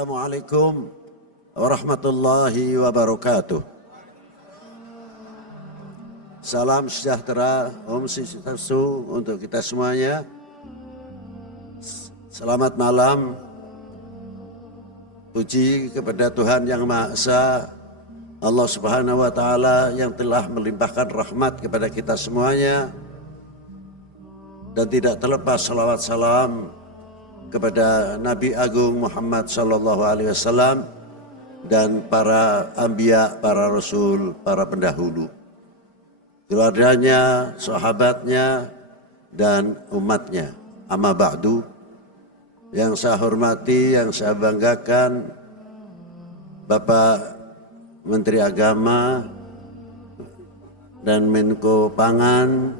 Assalamualaikum warahmatullahi wabarakatuh. Salam sejahtera, Om Swastiastu untuk kita semuanya. Selamat malam. Puji kepada Tuhan Yang Maha Esa, Allah Subhanahu wa Ta'ala yang telah melimpahkan rahmat kepada kita semuanya. Dan tidak terlepas salawat salam kepada Nabi Agung Muhammad Sallallahu Alaihi Wasallam dan para anbiya, para rasul, para pendahulu, keluarganya, sahabatnya, dan umatnya. Amma ba'du, yang saya hormati, yang saya banggakan, Bapak Menteri Agama dan Menko Pangan,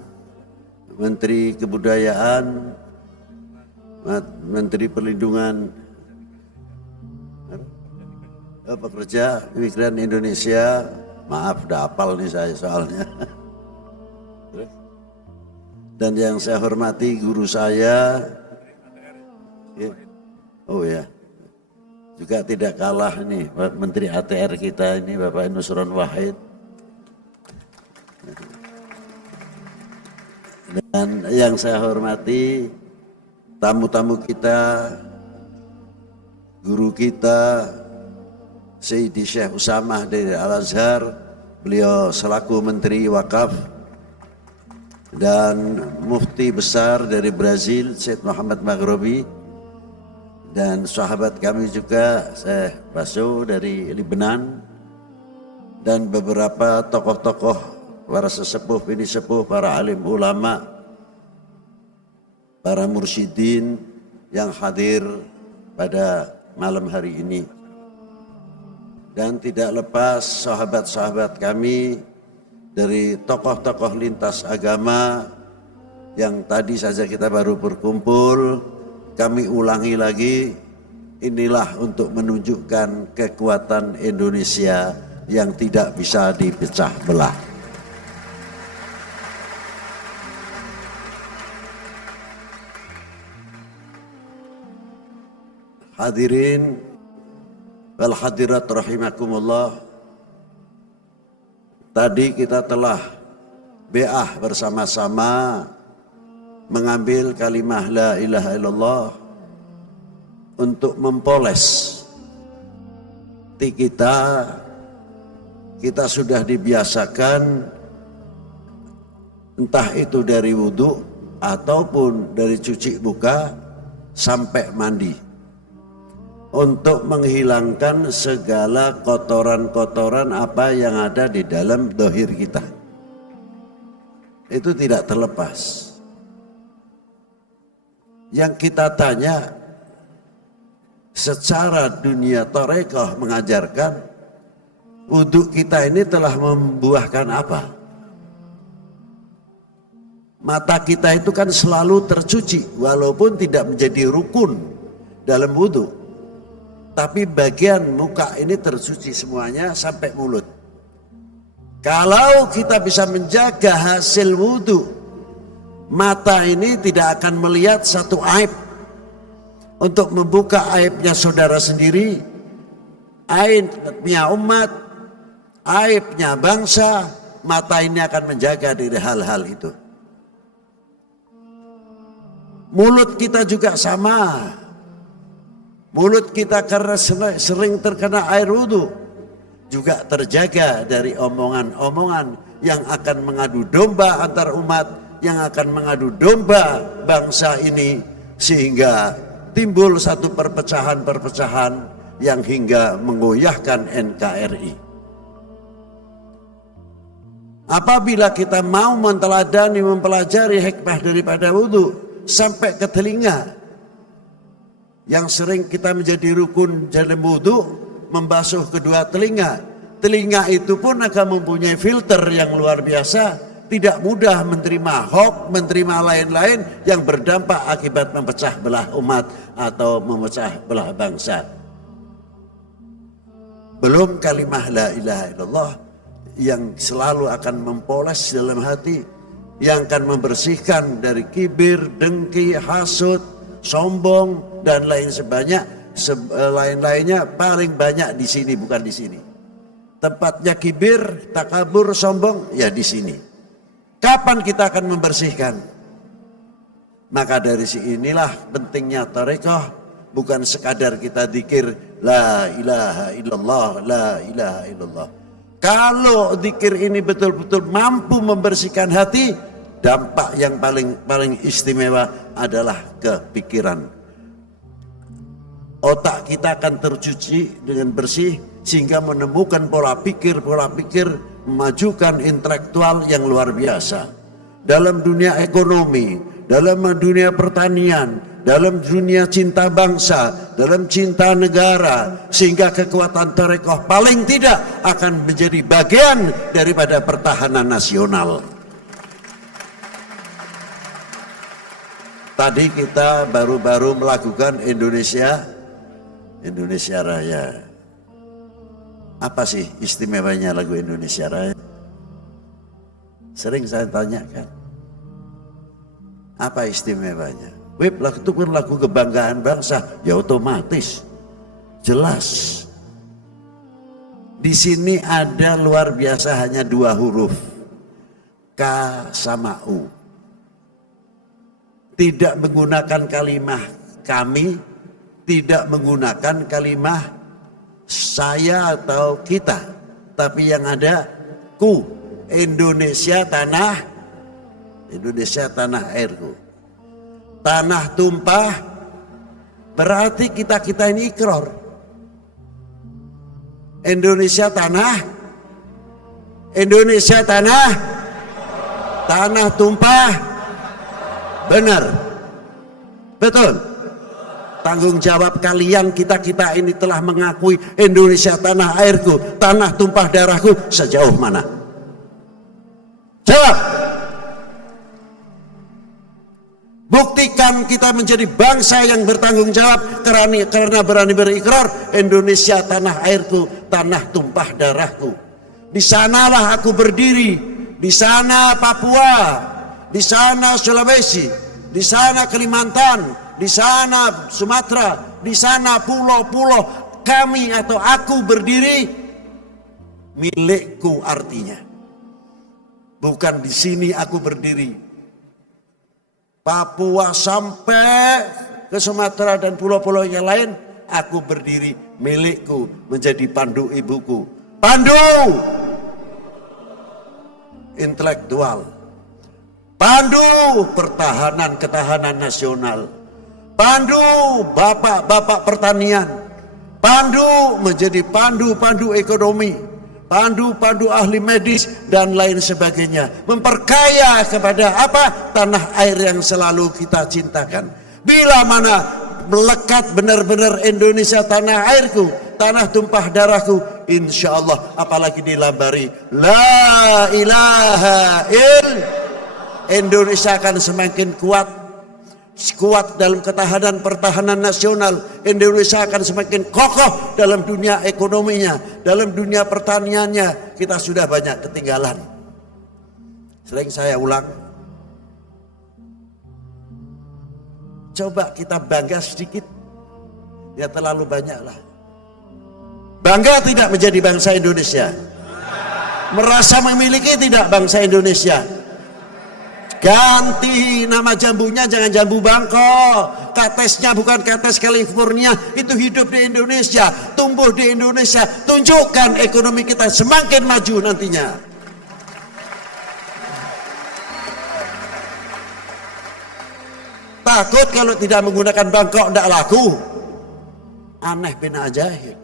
Menteri Kebudayaan, Menteri Perlindungan Pekerja Migran Indonesia. Maaf, udah hafal nih saya soalnya. Dan yang saya hormati guru saya, oh ya, juga tidak kalah nih Menteri ATR kita ini, Bapak Nusron Wahid. Dan yang saya hormati tamu-tamu kita, guru kita, Sayyidi Syekh Usamah dari Al-Azhar, beliau selaku Menteri Wakaf, dan Mufti besar dari Brazil, Syekh Muhammad Maghrobi, dan sahabat kami juga, Syekh Baso dari Lebanon, dan beberapa tokoh-tokoh, para sesepuh, ini sepuh, para alim ulama, para mursyidin yang hadir pada malam hari ini. Dan tidak lepas sahabat-sahabat kami dari tokoh-tokoh lintas agama yang tadi saja kita baru berkumpul. Kami ulangi lagi, inilah untuk menunjukkan kekuatan Indonesia yang tidak bisa dipecah belah. Hadirin wal hadirat rahimakumullah. Tadi kita telah be'ah bersama-sama mengambil kalimah la ilaha illallah untuk mempoles hati kita. Kita sudah dibiasakan, entah itu dari wudhu ataupun dari cuci muka sampai mandi, untuk menghilangkan segala kotoran-kotoran apa yang ada di dalam dohir kita. Itu tidak terlepas. Yang kita tanya, secara dunia tarekah mengajarkan, wudhu kita ini telah membuahkan apa? Mata kita itu kan selalu tercuci, walaupun tidak menjadi rukun dalam wudhu. Tapi bagian muka ini tersuci semuanya sampai mulut. Kalau kita bisa menjaga hasil wudhu, mata ini tidak akan melihat satu aib. Untuk membuka aibnya saudara sendiri, aibnya umat, aibnya bangsa, mata ini akan menjaga dari hal-hal itu. Mulut kita juga sama. Mulut kita karena sering terkena air wudhu juga terjaga dari omongan-omongan yang akan mengadu domba antar umat, yang akan mengadu domba bangsa ini, sehingga timbul satu perpecahan-perpecahan yang hingga menggoyahkan NKRI. Apabila kita mau menteladani, mempelajari hikmah daripada wudhu sampai ke telinga, yang sering kita menjadi rukun dalam wudhu, membasuh kedua telinga. Telinga itu pun akan mempunyai filter yang luar biasa, tidak mudah menerima hoax, menerima lain-lain yang berdampak akibat memecah belah umat atau memecah belah bangsa. Belum kalimah la ilaha illallah yang selalu akan mempoles dalam hati, yang akan membersihkan dari kibir, dengki, hasud, sombong, dan lain sebagainya, lain-lainnya paling banyak di sini, bukan di sini. Tempatnya kibir, takabur, sombong, ya di sini. Kapan kita akan membersihkan? Maka dari inilah pentingnya tarekah, bukan sekadar kita zikir la ilaha illallah, la ilaha illallah. Kalau zikir ini betul-betul mampu membersihkan hati, dampak yang paling istimewa adalah kepikiran. Otak kita akan tercuci dengan bersih sehingga menemukan pola pikir memajukan intelektual yang luar biasa. Dalam dunia ekonomi, dalam dunia pertanian, dalam dunia cinta bangsa, dalam cinta negara, sehingga kekuatan tarekah paling tidak akan menjadi bagian daripada pertahanan nasional. Tadi kita baru-baru melakukan Indonesia Raya. Apa sih istimewanya lagu Indonesia Raya? Sering saya tanyakan. Apa istimewanya? Wib, lagu itu kan lagu kebanggaan bangsa. Ya otomatis. Jelas. Di sini ada luar biasa hanya 2 huruf. K sama U. Tidak menggunakan kalimah kami, tidak menggunakan kalimah saya atau kita, tapi yang ada ku. Indonesia tanah airku. Tanah tumpah berarti kita ini ikrar. Indonesia tanah tumpah, benar, betul. Tanggung jawab kalian, kita ini telah mengakui Indonesia tanah airku, tanah tumpah darahku. Sejauh mana? Jawab. Buktikan kita menjadi bangsa yang bertanggung jawab karena berani berikrar Indonesia tanah airku, tanah tumpah darahku. Di sanalah aku berdiri, di sana Papua, di sana Sulawesi, di sana Kalimantan, di sana Sumatera, di sana pulau-pulau kami atau aku berdiri, milikku artinya. Bukan di sini aku berdiri. Papua sampai ke Sumatera dan pulau-pulau yang lain, aku berdiri, milikku, menjadi pandu ibuku. Pandu intelektual, pandu ketahanan nasional, pandu bapak-bapak pertanian, pandu menjadi pandu ekonomi, pandu ahli medis dan lain sebagainya. Memperkaya kepada apa? Tanah air yang selalu kita cintakan. Bila mana melekat benar-benar Indonesia tanah airku, tanah tumpah darahku, insya Allah apalagi dilambari la ilaha Indonesia akan semakin kuat dalam pertahanan nasional. Indonesia akan semakin kokoh dalam dunia ekonominya, dalam dunia pertaniannya. Kita sudah banyak ketinggalan. Sering saya ulang, coba kita bangga sedikit, ya terlalu banyaklah. Bangga tidak menjadi bangsa Indonesia? Merasa memiliki tidak bangsa Indonesia? Ganti nama jambunya, jangan jambu Bangkok. Katesnya bukan kates California. Itu hidup di Indonesia, tumbuh di Indonesia. Tunjukkan ekonomi kita semakin maju nantinya. Takut kalau tidak menggunakan Bangkok tidak laku? Aneh bin ajaib.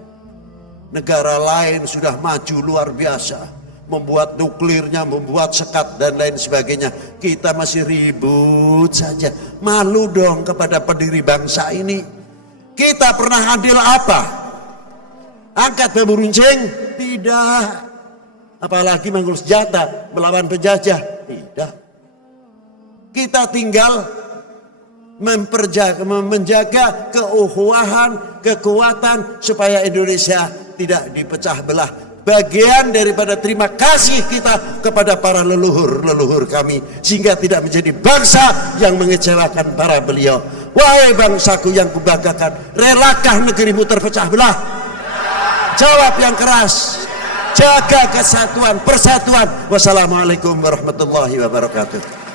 Negara lain sudah maju luar biasa, membuat nuklirnya, membuat sekat dan lain sebagainya. Kita masih ribut saja. Malu dong kepada pendiri bangsa ini. Kita pernah adil apa? Angkat bambu runcing? Tidak. Apalagi manggul senjata melawan penjajah? Tidak. Kita tinggal menjaga keuhuhan, kekuatan supaya Indonesia tidak dipecah belah. Bagian daripada terima kasih kita kepada para leluhur kami, sehingga tidak menjadi bangsa yang mengecewakan para beliau. Wahai bangsaku yang kubanggakan, relakah negerimu terpecah belah? Jawab yang keras. Jaga kesatuan, persatuan. Wassalamualaikum warahmatullahi wabarakatuh.